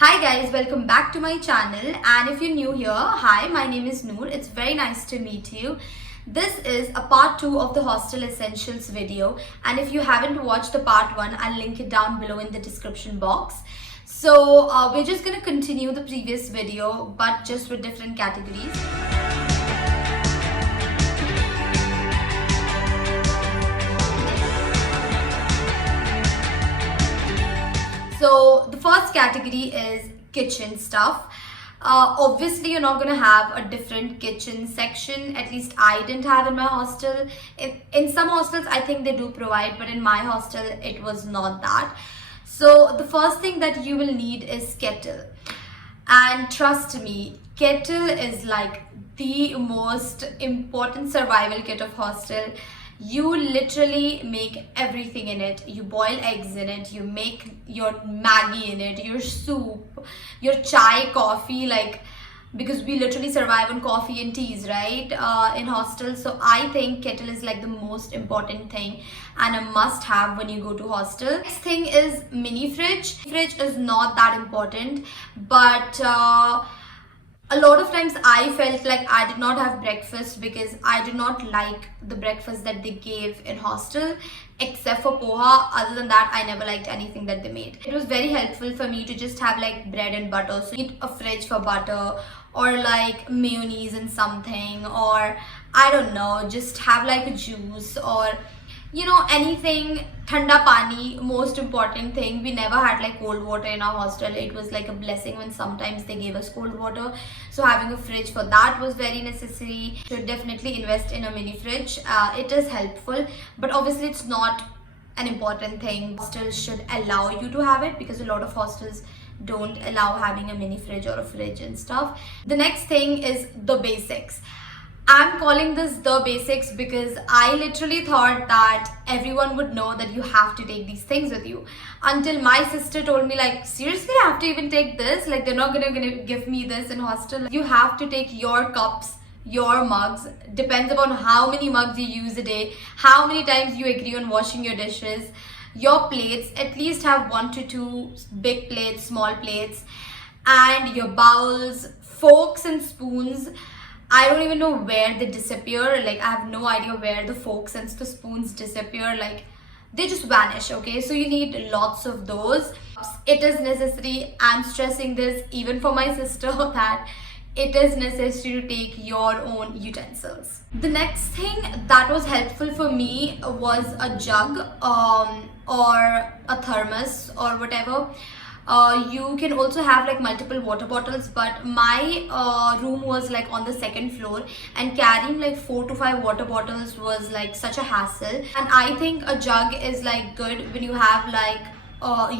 Hi guys, welcome back to my channel, and if you're new here, hi, my name is Noor. It's very nice to meet you. This is a part 2 of the Hostel Essentials video, and if you haven't watched the part 1, I'll link it down below in the description box. So we're just going to continue the previous video but just with different categories. So the first category is kitchen stuff. Obviously, you're not going to have a different kitchen section. At least I didn't have in my hostel. In some hostels, I think they do provide, but in my hostel, it was not that. So the first thing that you will need is kettle. And trust me, kettle is like the most important survival kit of hostel. You literally make everything in it. You boil eggs in it, you make your Maggi in it, your soup, your chai, coffee, like, because we literally survive on coffee and teas, right, in hostels. So I think kettle is like the most important thing and a must have when you go to hostel. Next thing is mini fridge. Fridge is not that important, but a lot of times I felt like I did not have breakfast because I did not like the breakfast that they gave in hostel, except for poha. Other than that, I never liked anything that they made. It was very helpful for me to just have like bread and butter. So you need a fridge for butter, or like mayonnaise and something, or I don't know, just have like a juice, or you know, anything. Thanda pani, most important thing. We never had like cold water in our hostel. It was like a blessing when sometimes they gave us cold water. So having a fridge for that was very necessary. Should definitely invest in a mini fridge. It is helpful, but obviously it's not an important thing. Hostels should allow you to have it because a lot of hostels don't allow having a mini fridge or a fridge and stuff. The next thing is the basics. I'm calling this the basics because I literally thought that everyone would know that you have to take these things with you, until my sister told me, like, seriously, I have to even take this? Like, they're not gonna give me this in hostel. You have to take your cups, your mugs, depends upon how many mugs you use a day, how many times you agree on washing your dishes, your plates. At least have 1 to 2 big plates, small plates, and your bowls, forks and spoons. I don't even know where they disappear. Like, I have no idea where the forks and the spoons disappear. Like, they just vanish, okay? So you need lots of those. It is necessary. I'm stressing this even for my sister that it is necessary to take your own utensils. The next thing that was helpful for me was a jug or a thermos or whatever. You can also have like multiple water bottles, but my room was like on the second floor, and carrying like 4 to 5 water bottles was like such a hassle. And I think a jug is like good when you have like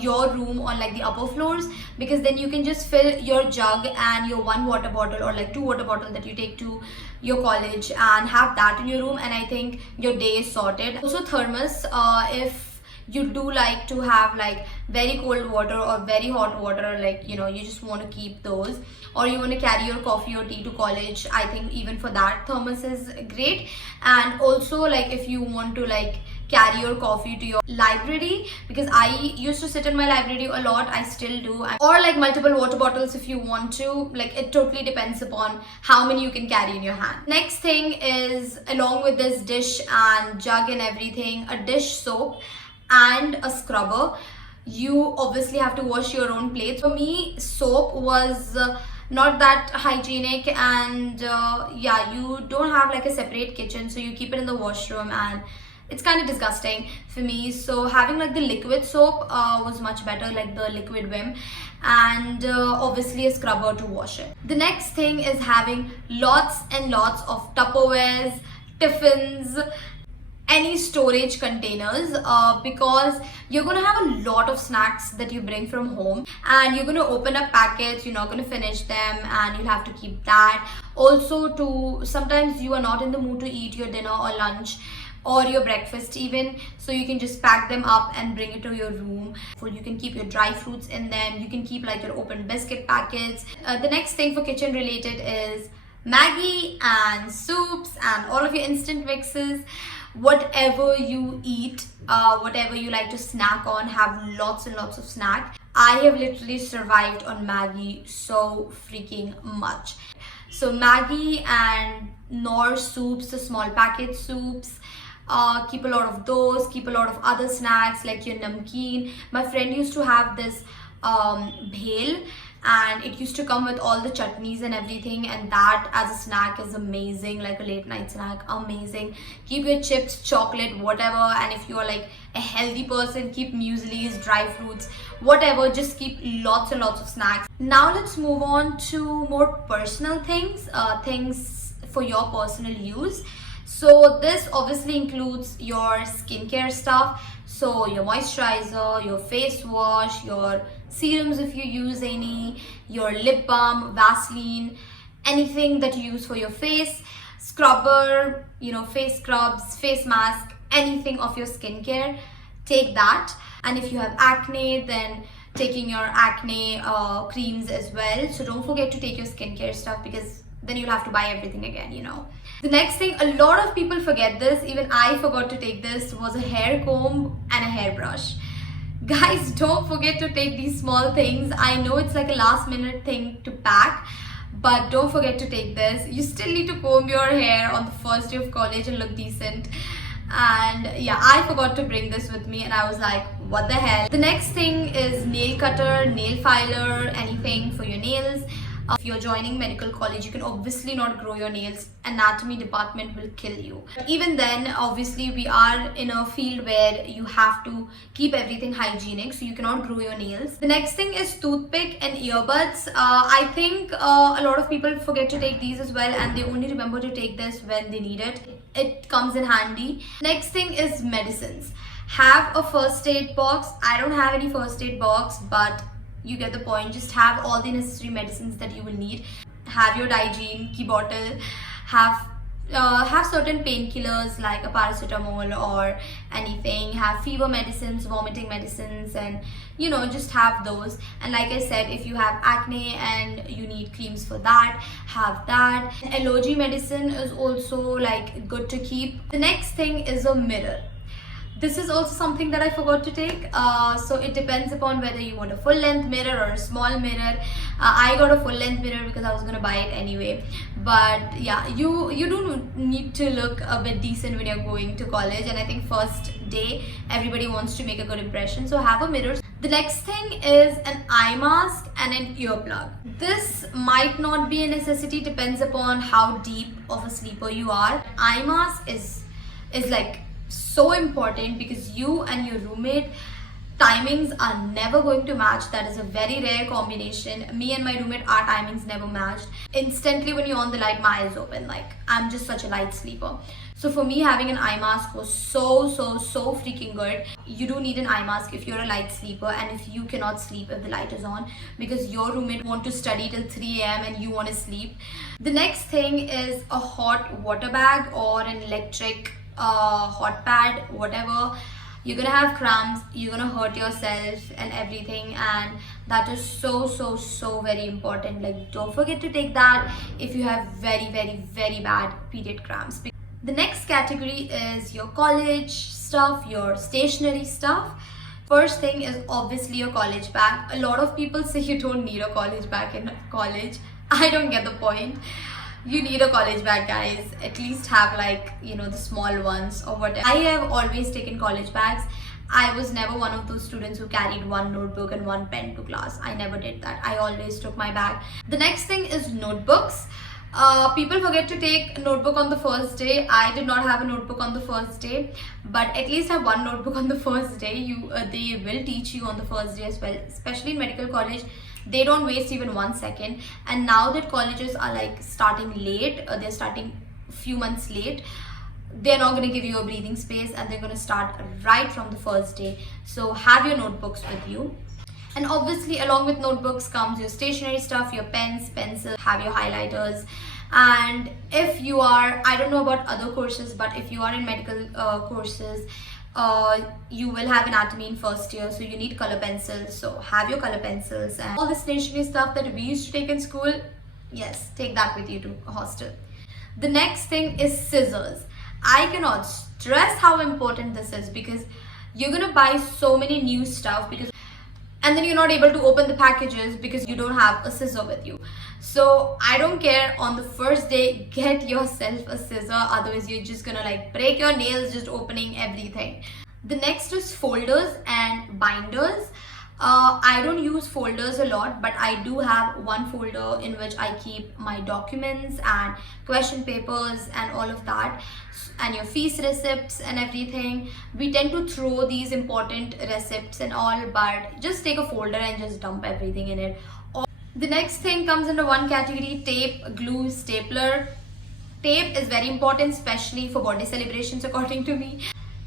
your room on like the upper floors, because then you can just fill your jug and your 1 water bottle or like 2 water bottle that you take to your college and have that in your room, and I think your day is sorted. Also thermos, if you do like to have like very cold water or very hot water, like, you know, you just want to keep those, or you want to carry your coffee or tea to college, I think even for that thermos is great. And also, like, if you want to like carry your coffee to your library, because I used to sit in my library a lot, I still do, or like multiple water bottles if you want to. Like, it totally depends upon how many you can carry in your hand. Next thing is, along with this dish and jug and everything, a dish soap and a scrubber. You obviously have to wash your own plates. For me, soap was not that hygienic, and yeah, you don't have like a separate kitchen, so you keep it in the washroom, and it's kind of disgusting for me. So having like the liquid soap was much better, like the liquid Vim, and obviously a scrubber to wash it. The next thing is having lots and lots of Tupperwares, tiffins, any storage containers, because you're gonna have a lot of snacks that you bring from home, and you're gonna open up packets, you're not gonna finish them, and you'll have to keep that. Also, to sometimes you are not in the mood to eat your dinner or lunch or your breakfast even, so you can just pack them up and bring it to your room. You can keep your dry fruits in them, you can keep like your open biscuit packets. The next thing for kitchen related is Maggi and soups and all of your instant mixes. Whatever you eat, whatever you like to snack on, have lots and lots of snack. I have literally survived on Maggie so freaking much. So Maggie and Noor soups, the small packet soups, keep a lot of those, keep a lot of other snacks like your namkeen. My friend used to have this bhel, and it used to come with all the chutneys and everything, and that as a snack is amazing, like a late night snack, amazing. Keep your chips, chocolate, whatever. And if you are like a healthy person, keep mueslis, dry fruits, whatever. Just keep lots and lots of snacks. Now let's move on to more personal things, things for your personal use. So this obviously includes your skincare stuff. So your moisturizer, your face wash, your serums if you use any, your lip balm, Vaseline, anything that you use for your face, scrubber, face scrubs, face mask, anything of your skincare, take that. And if you have acne, then taking your acne creams as well. So don't forget to take your skincare stuff, because then you'll have to buy everything again. The next thing, a lot of people forget this, even I forgot to take this, was a hair comb and a hairbrush. Guys, don't forget to take these small things. I know it's like a last minute thing to pack, but don't forget to take this. You still need to comb your hair on the first day of college and look decent. And yeah, I forgot to bring this with me, and I was like, what the hell. The next thing is nail cutter, nail filer, anything for your nails. If you're joining medical college, you can obviously not grow your nails. Anatomy department will kill you. Even then, obviously, we are in a field where you have to keep everything hygienic, so you cannot grow your nails. The next thing is toothpick and earbuds. I think a lot of people forget to take these as well, and they only remember to take this when they need it. It comes in handy. Next thing is medicines. Have a first aid box. I don't have any first aid box, but you get the point. Just have all the necessary medicines that you will need. Have your Digene key bottle. Have certain painkillers like a paracetamol or anything. Have fever medicines, vomiting medicines, and just have those. And like I said, if you have acne and you need creams for that, have that. Allergy medicine is also like good to keep. The next thing is a mirror. This is also something that I forgot to take. So it depends upon whether you want a full length mirror or a small mirror. I got a full length mirror because I was gonna buy it anyway. But yeah, you do need to look a bit decent when you're going to college, and I think first day everybody wants to make a good impression, so have a mirror. The next thing is an eye mask and an earplug. This might not be a necessity, depends upon how deep of a sleeper you are. Eye mask is like so important, because you and your roommate timings are never going to match. That is a very rare combination. Me and my roommate, our timings never matched. Instantly when you're on the light, my eyes open. Like, I'm just such a light sleeper. So for me, having an eye mask was so freaking good. You do need an eye mask if you're a light sleeper, and if you cannot sleep if the light is on, because your roommate want to study till 3 a.m. and you want to sleep. The next thing is a hot water bag or an electric hot pad, whatever. You're gonna have cramps, you're gonna hurt yourself and everything, and that is so very important. Like, don't forget to take that if you have very bad period cramps. The next category is your college stuff, your stationery stuff. First thing is obviously your college bag. A lot of people say you don't need a college bag in college. I don't get the point. You need a college bag, guys. At least have like, the small ones or whatever. I have always taken college bags. I was never one of those students who carried one notebook and one pen to class. I never did that. I always took my bag. The next thing is notebooks. People forget to take a notebook on the first day. I did not have a notebook on the first day, but at least have one notebook on the first day. They will teach you on the first day as well, especially in medical college. They don't waste even 1 second. And now that colleges are like starting late, they're starting a few months late, they're not going to give you a breathing space, and they're going to start right from the first day. So have your notebooks with you. And obviously along with notebooks comes your stationery stuff, your pens, pencils, have your highlighters. And if you are, I don't know about other courses, but if you are in medical courses, you will have anatomy in first year, so you need color pencils. So have your color pencils and all the stationery stuff that we used to take in school. Yes, take that with you to a hostel. The next thing is scissors. I cannot stress how important this is, because you're gonna buy so many new stuff, because and then you're not able to open the packages because you don't have a scissor with you. So I don't care, on the first day get yourself a scissor, otherwise you're just gonna like break your nails just opening everything. The next is folders and binders. I don't use folders a lot, but I do have one folder in which I keep my documents and question papers and all of that, and your fees receipts and everything. We tend to throw these important receipts and all, but just take a folder and just dump everything in it. The next thing comes under one category: tape, glue, stapler. Tape is very important, especially for birthday celebrations, according to me.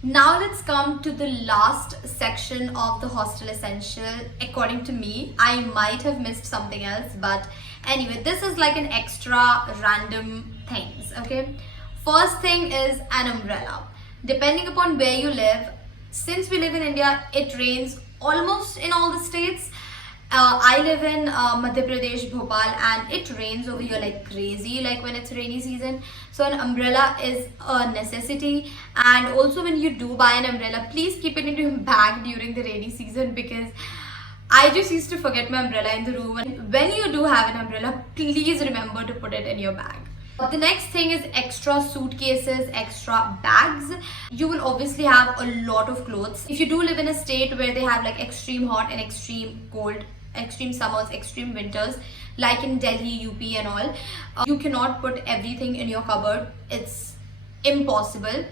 Now let's come to the last section of the hostel essential. According to me, I might have missed something else, but anyway, this is like an extra random things, okay? First thing is an umbrella. Depending upon where you live, since we live in India, it rains almost in all the states. I live in Madhya Pradesh, Bhopal, and it rains over here like crazy, like when it's rainy season. So an umbrella is a necessity. And also, when you do buy an umbrella, please keep it in your bag during the rainy season, because I just used to forget my umbrella in the room. And when you do have an umbrella, please remember to put it in your bag. The next thing is extra suitcases, extra bags. You will obviously have a lot of clothes. If you do live in a state where they have like extreme hot and extreme cold, extreme summers, extreme winters, like in Delhi, UP and all, you cannot put everything in your cupboard. It's impossible.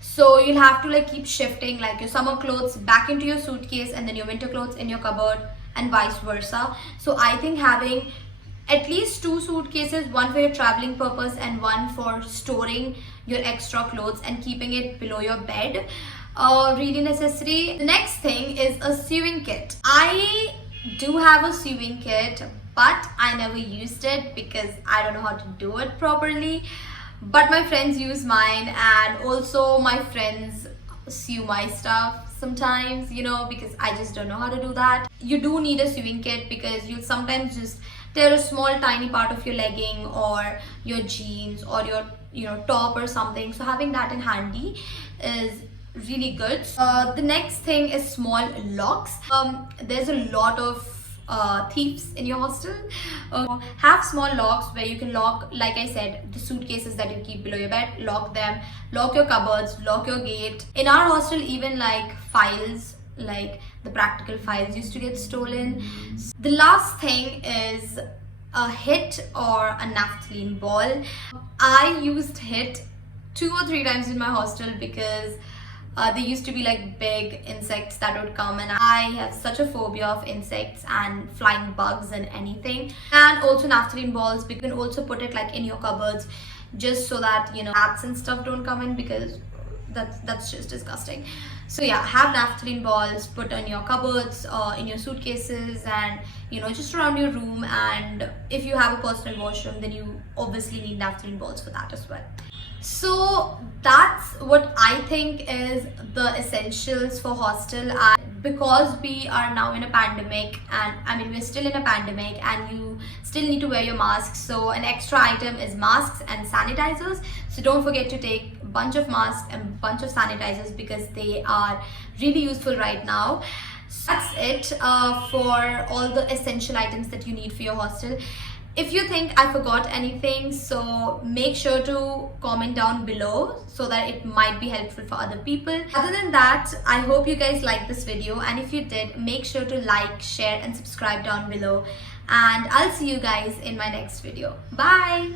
So you'll have to like keep shifting like your summer clothes back into your suitcase and then your winter clothes in your cupboard, and vice versa. So I think having at least 2 suitcases, one for your traveling purpose and one for storing your extra clothes and keeping it below your bed, really necessary. The next thing is a sewing kit. I do have a sewing kit, but I never used it because I don't know how to do it properly. But my friends use mine, and also my friends sew my stuff sometimes, you know, because I just don't know how to do that. You do need a sewing kit because you'll sometimes just tear a small tiny part of your legging or your jeans or your top or something. So having that in handy is really good. The next thing is small locks. There's a lot of thieves in your hostel. Have small locks where you can lock, like I said, the suitcases that you keep below your bed, lock them, lock your cupboards, lock your gate. In our hostel, even like files, like the practical files used to get stolen. The last thing is a hit or a naphthalene ball. I used hit 2 or 3 times in my hostel because there used to be like big insects that would come, and I have such a phobia of insects and flying bugs and anything. And also naphthalene balls, we can also put it like in your cupboards just so that rats and stuff don't come in, because that's just disgusting. So yeah, have naphthalene balls put in your cupboards, in your suitcases, and just around your room. And if you have a personal washroom, then you obviously need naphthalene balls for that as well. So that's what I think is the essentials for hostel. Because we are now in a pandemic, and I mean we're still in a pandemic, and you still need to wear your masks, so an extra item is masks and sanitizers. So don't forget to take a bunch of masks and a bunch of sanitizers, because they are really useful right now. So that's it for all the essential items that you need for your hostel. If you think I forgot anything, so make sure to comment down below so that it might be helpful for other people. Other than that, I hope you guys liked this video, and if you did, make sure to like, share and subscribe down below, and I'll see you guys in my next video. Bye!